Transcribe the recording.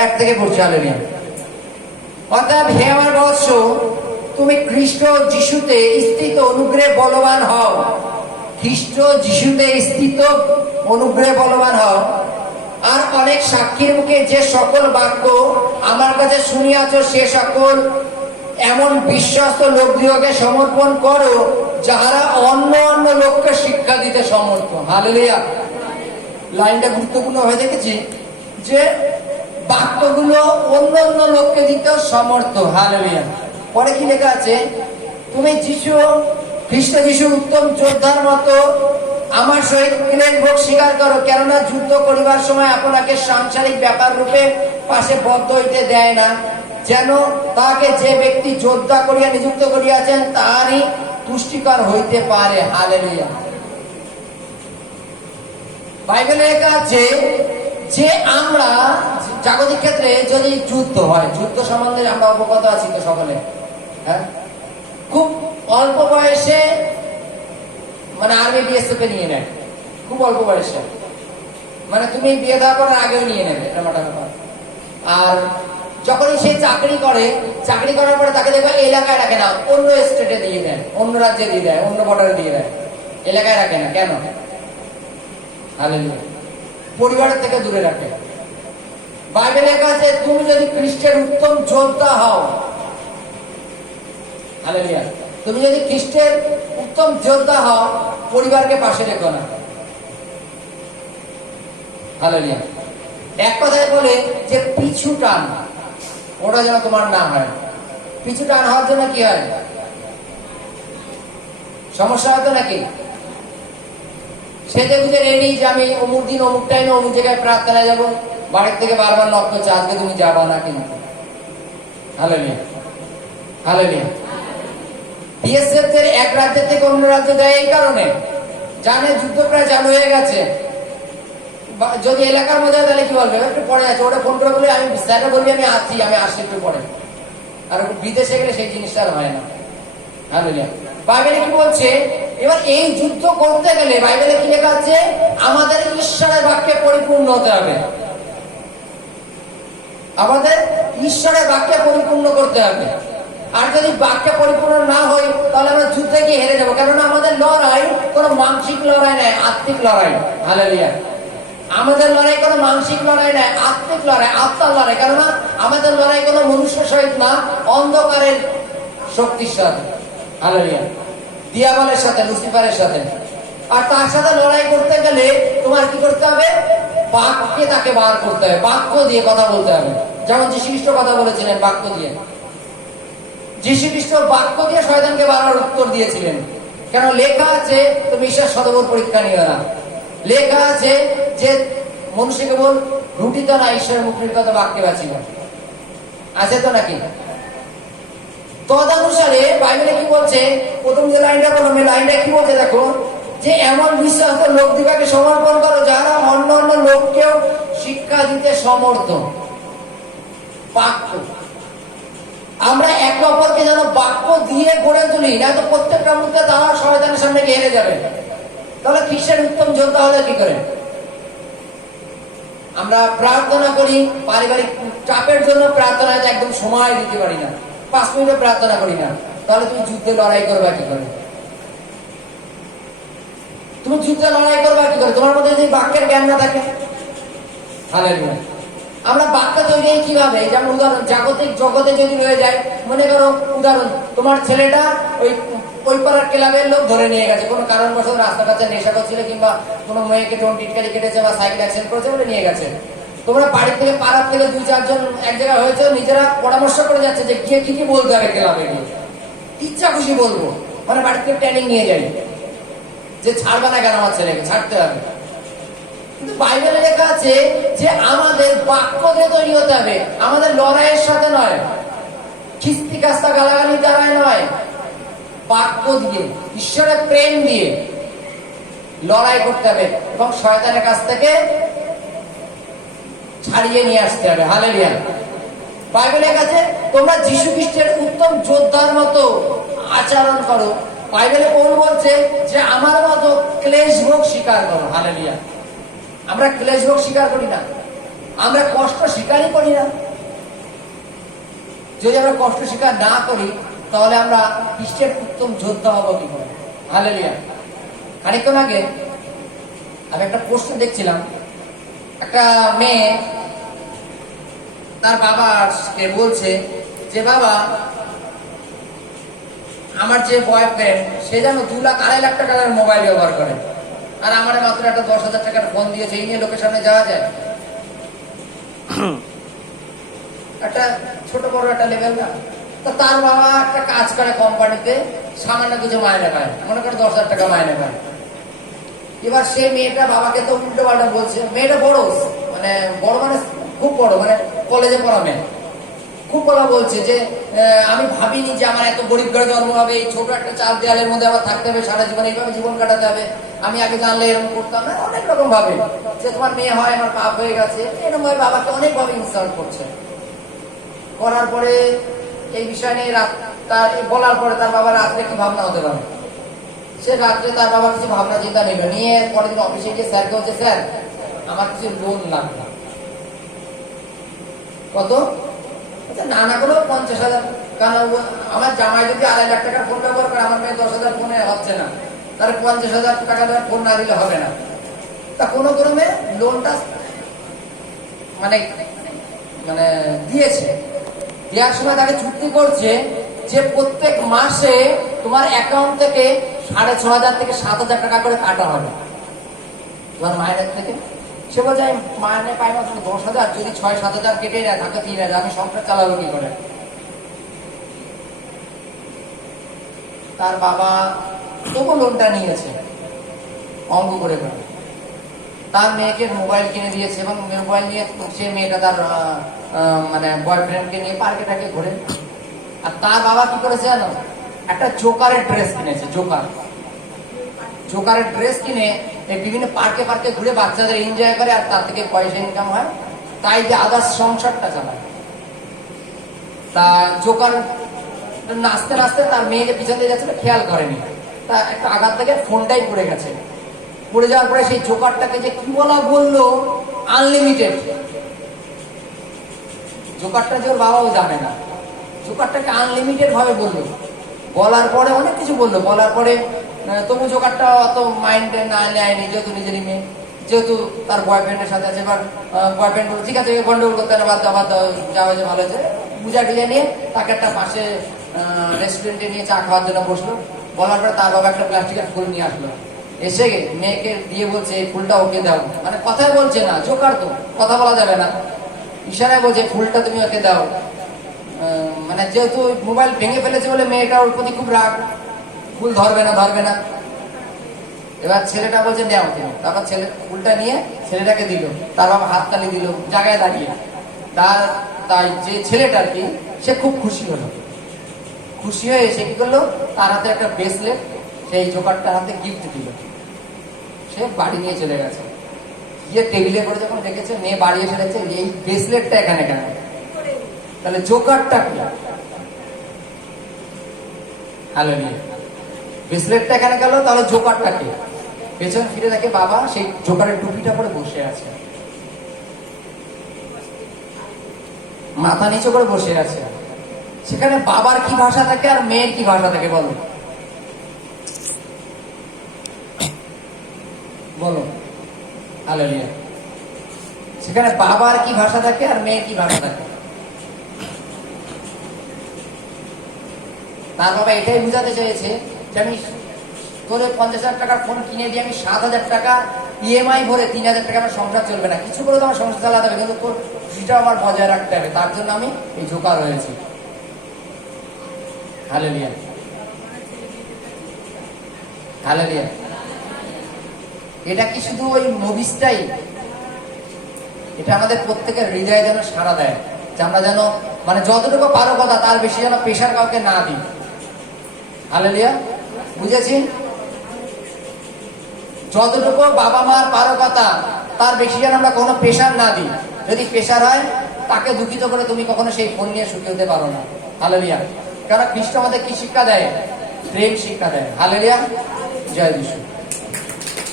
1 থেকে পড়ছি। হালেলুয়া। অতএব হে আমার বৎস, তুমি খ্রিস্ট যিশুতে স্থিত অনুগ্রহে বলবান হও। খ্রিস্ট যিশুতে স্থিত অনুগ্রহে বলবান হও। আর অনেক সাক্ষীর মুখে যে সকল বাক্য আমার কাছে শুনিয়াছ, সে সকল এমন বিশ্বস্ত লোকদিগকে সমর্পণ করো, যাহারা অন্য অন্য লোককে শিক্ষা দিতে সমর্থ। হালেলুয়া। লাইনটা গুরুত্বপূর্ণ হয়ে দেখেছি যে বাক্যগুলো অন্য অন্য লোককে দিতেও সমর্থ। হালেলুয়া। পরে কি লেখা আছে? তুমি খ্রিস্ট যিশু উত্তম যোদ্ধার মতো আমার সহিত ক্লেশ ভোগ স্বীকার করো, কেননা যুদ্ধ করিবার সময় আপনাকে সাংসারিক ব্যাপার রূপে পাশে বদ্ধ হইতে দেয় না, যেন তাকে যে ব্যক্তি যোদ্ধা করিয়া নিযুক্ত করিয়াছেন তারই তুষ্টিকর হইতে পারে। হালেলুয়া। বাইবেলে লেখা আছে যে আমরা জাগতিক ক্ষেত্রে যদি যুদ্ধ হয়, যুদ্ধ সম্বন্ধে আমরা অবগত আছি তো সকলে। হ্যাঁ, খুব অল্প বয়সে মানে আর্মি বিএসএফ এ নিয়ে নেয়, খুব অল্প বয়সে। মানে তুমি বিয়ে দেওয়া করার আগেও নিয়ে নেবে, এটা মোটা ব্যাপার। আর যখনই সে চাকরি করার পরে তাকে দেখবে এলাকায় রাখে না, অন্য স্টেটে দিয়ে দেয়, অন্য রাজ্যে দিয়ে দেয়, অন্য বর্ডারে দিয়ে দেয়, এলাকায় রাখে না। কেন? হালেলুয়া। পরিবারের থেকে দূরে রাখে। বাইবেলে লেখা আছে তুমি যদি খ্রিস্টের উত্তম যোদ্ধা হও, হালেলুয়া, তুমি যদি খ্রিস্টের উত্তম যোদ্ধা হও, পরিবারকে পাশে রেখো না। হালেলুয়া। এক কথায় বলে যে পিছু টান, ওটা যেন তোমার না হয়। পিছু টান হওয়ার জন্য কি হয়? সমস্যা হতো নাকি? সেজে বুঝে রেডি যে আমি অমুক দিন অমুক টাইমে অমুক জায়গায় প্রার্থনায় যাবো, বাড়ির থেকে বারবার নক করছে আজকে তুমি যাবা না কিন্তু। হালেলুয়া। হালেলুয়া। বিএসএফ দের এক রাজ্যের থেকে অন্য রাজ্যে দেয় এই কারণে, জানে যুদ্ধ প্রায় চালু হয়ে গেছে। যদি এলাকার মধ্যে তাহলে কি বলবে, একটু পরে আছে, ওটা ফোন করে বলে আমি স্যারটা বলবি আমি আছি, আমি আসছি একটু পরে। আর বিদেশে গেলে সেই জিনিসটা আর হয় না। হালেলুয়া। বাইবেলে কি বলছে? এবার এই যুদ্ধ করতে গেলে বাইবেলে কি লেখা আছে? আমাদের ঈশ্বরের বাক্যে পরিপূর্ণ হতে হবে। আমাদের ঈশ্বরের বাক্যে পরিপূর্ণ করতে হবে। আর যদি বাক্যে পরিপূর্ণ না হয় তাহলে আমরা যুদ্ধে গিয়ে হেরে যাবো। কেননা আমাদের লড়াই কোনো মানসিক লড়াই নয়, আত্মিক লড়াই। হালেলুয়া। আমাদের লড়াই কোনো মানসিক লড়াই নয়, আত্মিক লড়াই, আত্মার লড়াই। কেননা আমাদের লড়াই কোনো মনুষ্যের সহিত না, অন্ধকারের শক্তির সাথে। হালেলুয়া। দিয়াবলের সাথে, লুসিফারের সাথে। আর তার সাথে লড়াই করতে গেলে তোমার কি করতে হবে? বাক্যে তাকে বার করতে হবে, বাক্য দিয়ে কথা বলতে হবে। যেমন যীশু খ্রিস্ট কথা বলেছিলেন বাক্য দিয়ে। যীশু খ্রিস্ট বাক্য দিয়ে শয়তানকে বারবার উত্তর দিয়েছিলেন। কেন? লেখা আছে তুমি ঈশ্বর শতবার পরীক্ষা নিও না। লেখা আছে যে মনুষ্যকে বল রুটি তো না, ঈশ্বরের মুখের কথা বাক্যে বাঁচিব। আছে তো নাকি? তদনুসারে বাইবেলে কি বলছে? প্রথম যে লাইনটা বললাম, এই লাইনটা কি বলছে দেখো, যে এমন বিশ্বাস লোক দিবাকে সমর্পণ করো যারা অন্য অন্য লোককেও শিক্ষা দিতে সমর্থ। বাক্য আমরা একে অপরকে যেন বাক্য দিয়ে গড়ে তুলি, না তো প্রত্যেকটা মুহূর্তে তারা শয়তানের সামনে গিয়ে হেরে যাবে। তাহলে খ্রিস্টের উত্তম যোদ্ধা হলে কি করে? আমরা প্রার্থনা করি, পারিবারিক চাপের জন্য প্রার্থনা একদম সময় দিতে পারি না, 5 মিনিটে প্রার্থনা করি না। তাহলে তুমি যুদ্ধে লড়াই করবা কি করে? তুমি যুদ্ধে লড়াই করবা কি করে? তোমার মধ্যে যদি বাক্যের জ্ঞান না থাকে। হালেলুয়া। আমরা বাক্য তৈরি কিভাবে? যেমন উদাহরণ, জাগতিক জগতে যদি রয়ে যায়, মনে করো উদাহরণ, তোমার ছেলেটা ওই পাড়ার ক্লাবের লোক ধরে নিয়ে গেছে, কোনো কারণবশত রাস্তার কাছে নেশা করছিল, কিংবা কোনো মেয়েকে টিটকারি কেটেছে বা সাইকেল অ্যাক্সিডেন্ট করেছে বলে নিয়ে গেছে। তোমরা বাড়ি থেকে পাড়ার থেকে 2-4 জন এক জায়গায় হয়েছে, নিজেরা পরামর্শ করে যাচ্ছে যে গিয়ে কি কি বলতে হবে ক্লাবে গিয়ে, ইচ্ছা খুশি বলবো, মানে বাড়ি থেকে ট্রেনিং নিয়ে যাই যে ছাড়বে না কেন, আমার ছেলেকে ছাড়তে হবে। কিন্তু বাইবেলে লেখা আছে যে আমাদের বাক্য দিয়ে তৈরি হতে হবে, আমাদের লড়াইয়ের সাথে নয়, খিস্তি কাস্তা গালাগালি দ্বারাই নয়, বাক্য দিয়ে, ঈশ্বরের প্রেম দিয়ে লড়াই করতে হবে এবং শয়তানের কাছ থেকে ছাড়িয়ে নিয়ে আসতে হবে। হালেলুয়া। বাইবেলের কাছে তোমরা যীশু খ্রিস্টের উত্তম যোদ্ধার মতো আচরণ করো। বাইবেলে পৌল বলছে যে আমার মতো ক্লেশ ভোগ স্বীকার করো। হালেলুয়া। আমরা ক্লেশ ভোগ স্বীকার করি না। আমরা কষ্ট স্বীকারই করি না। যদি আমরা কষ্ট স্বীকার না করি তাহলে আমরা খ্রিস্টের উত্তম যোদ্ধা হব কি করে? হালেলুয়া। খানিকক্ষণ আগে আমি একটা প্রশ্ন দেখছিলাম, একটা মেয়ে তার বাবাকে বলছে যে বাবা, আমার যে বয়ফ্রেন্ড সে যেন 2,00,000-2,50,000 টাকার মোবাইল ব্যবহার করে, আর আমার মাত্র একটা 10,000 টাকার ফোন দিয়েছে, এই নিয়ে লোকের সামনে যাওয়া যায়? একটা ছোট বড় একটা লেভেল না। তো তার বাবা একটা কাজ করে কোম্পানিতে, সামান্য কিছু মাইনে পায়, মনে করে 10,000 টাকা মাইনে পায়। এবার সে মেয়েটা বাবাকে তো উল্টো পাল্টা বলছে। মেয়েটা বড়, মানে বড় মানে খুব বড়, মানে কলেজে পড়া মেয়ে, খুব বলা বলছে যে আমি ভাবিনি যে আমার এত গরিব ঘরে জন্ম হবে, এই ছোট একটা চার দেয়ালের মধ্যে আমার থাকতে হবে সারা জীবন, এইভাবে জীবন কাটাতে হবে, আমি আগে জানলে এরকম করতাম না। অনেক রকম ভাবে যে তোমার মেয়ে হয়, আমার পাপ হয়ে গেছে, এরকম ভাবে বাবাকে অনেক ভাবে ইনসাল্ট করছে। করার পরে এই বিষয় নিয়ে তার বলার পরে তার বাবার রাত্রে কি ভাবনা হতে পারে? সে রাত্রে তার বাবা কিছু ভাবনা চিন্তা নিল, নিয়ে পরের দিন অফিসে গিয়ে স্যারকে বলছে, স্যার আমার কিছু লোন লাগবে। কত? না না করলেও 50,000। কারণ আমার জামাই যদি 2,50,000 টাকার ফোন ব্যবহার করে, আমার মেয়ে 10,000 ফোনে হচ্ছে না, তাহলে 50,000 টাকা দেওয়ার ফোন না দিলে হবে না। তা কোনো ক্রমে লোনটা মানে মানে দিয়েছে। দেওয়ার সময় তাকে চুক্তি করছে যে প্রত্যেক মাসে তোমার অ্যাকাউন্ট থেকে 6,500 থেকে 7,000 টাকা করে কাটা হবে তোমার মায়ের থেকে। সে বলছে আমি মাইনে পাই মাত্র 10,000, যদি 6-7,000 কেটে নেয় থাকে 3,000, আমি সংসার চালাবো কি করে? তার বাবা তবু লোনটা নিয়েছে অঙ্ক করে করে, তার মেয়েকে মোবাইল কিনে দিয়েছে, এবং মোবাইল নিয়ে সে মেয়েটা তার মানে বয়ফ্রেন্ডকে নিয়ে পার্কে টাকে ঘুরে। আর তার বাবা কি করেছে জানো? একটা জোকারের ড্রেস কিনেছে। জোকারের ড্রেস কিনে বিভিন্ন পার্কে পার্কে ঘুরে বাচ্চাদের এনজয় করে, আর তার থেকে পয়সা ইনকাম হয়, তাই যে আদার্স সংসারটা চালায়। তা জোকার নাচতে নাচতে তার মেয়েকে পিছন দিয়ে যাচ্ছিল, খেয়াল করেনি, তা একটা আঘাত থেকে ফোনটাই পড়ে গেছে। পড়ে যাওয়ার পরে সেই জোকারটাকে যে কি বললো আনলিমিটেড। জোকারটা যে ওর বাবাও জানে না, জোকারটাকে আনলিমিটেড ভাবে বললো। বলার পরে অনেক কিছু বললো, বলার পরে তবু জোকারটা অত মাইন্ডে না নেয়নি, যেহেতু নিজেরই মেয়ে, যেহেতু তার বয়ফ্রেন্ডের সাথে আছে। এবার বয়ফ্রেন্ড বলল ঠিক আছে, গন্ডগোল করতে না, বাদ দাও, যা হয়েছে ভালো হয়েছে, বুঝা টুজা নিয়ে তাকে একটা পাশে রেস্টুরেন্টে নিয়ে চা খাওয়ার জন্য বসলো। বলার পরে তার বাবা একটা প্লাস্টিকের ফুল নিয়ে আসলো, এসে মেয়েকে দিয়ে বলছে এই ফুলটা ওকে দাও। মানে কথাই বলছে না, জোকার তো কথা বলা যাবে না, ইশারায় বলছে ফুলটা তুমি ওকে দাও। মানে যেহেতু মোবাইল ভেঙে ফেলেছে বলে মেয়েটা ওর প্রতি খুব রাগ, ফুল ধরবে না। এবার ছেলেটা বলছে নেও তুমি। তারপর ছেলে ফুলটা নিয়ে ছেলেটাকে দিল, তার বাবা হাততালি দিল জায়গায় দাঁড়িয়ে। তাই যে ছেলেটা আর কি, সে খুব খুশি হলো। খুশি হয়ে সে কি করলো, তার হাতে একটা ব্রেসলেট সেই জোকারটার হাতে গিফট দিল। সে বাড়ি নিয়ে চলে গেছে, গিয়ে টেবিলে করে যখন দেখেছে, মেয়ে বাড়ি এসে দেখছে এই ব্রেসলেটটা এখানে কেন, তাহলে জোকারটা কি? হালেলুয়া। ব্রেসলেটটা এখানে গেল, তাহলে জোকারটা কি? পেছন ফিরে দেখে বাবা সেই জোকারের টুপিটা পরে বসে আছে, মাথা নিচু করে বসে আছে। সেখানে বাবার কি ভাষা থাকে আর মেয়ের কি ভাষা থাকে বলো? বলো হালেলুয়া। সেখানে বাবার কি ভাষা থাকে আর মেয়ের কি ভাষা থাকে? তার বাবা এটাই বুঝাতে চেয়েছে যে আমি তোর 50,000 টাকার ফোন কিনে দিয়ে আমি 7,000 টাকা ইএমআই ভরে 3,000 টাকা আমার সংসার চলবে না, কিছু করে তো আমার সংসার চালাতে হবে, কিন্তু তোর খুশিটাও আমার বজায় রাখতে হবে, তার জন্য আমি এই জোকার হয়েছি। Hallelujah, hallelujah. এটা কি শুধু ওই মুভিসটাই? এটা আমাদের প্রত্যেকের হৃদয়ে যেন সাড়া দেয়, যে আমরা যেন মানে যতটুকু পারো কথা তার বেশি যেন প্রেশার কাউকে না দিই। হালেলুয়া, বুঝেছি? যতটুকু বাবা মার পারো কথা তার বেশি যেন আমরা কোনো প্রেশার না দিই। যদি প্রেশার হয়, তাকে দুঃখিত করে তুমি কখনো সেই ফোন নিয়ে সুখী হতে পারো না। হালেলুয়া। কারণ খ্রিস্ট আমাদের কি শিক্ষা দেয়? প্রেম শিক্ষা দেয়। হালেলুয়া, জয় যিশু।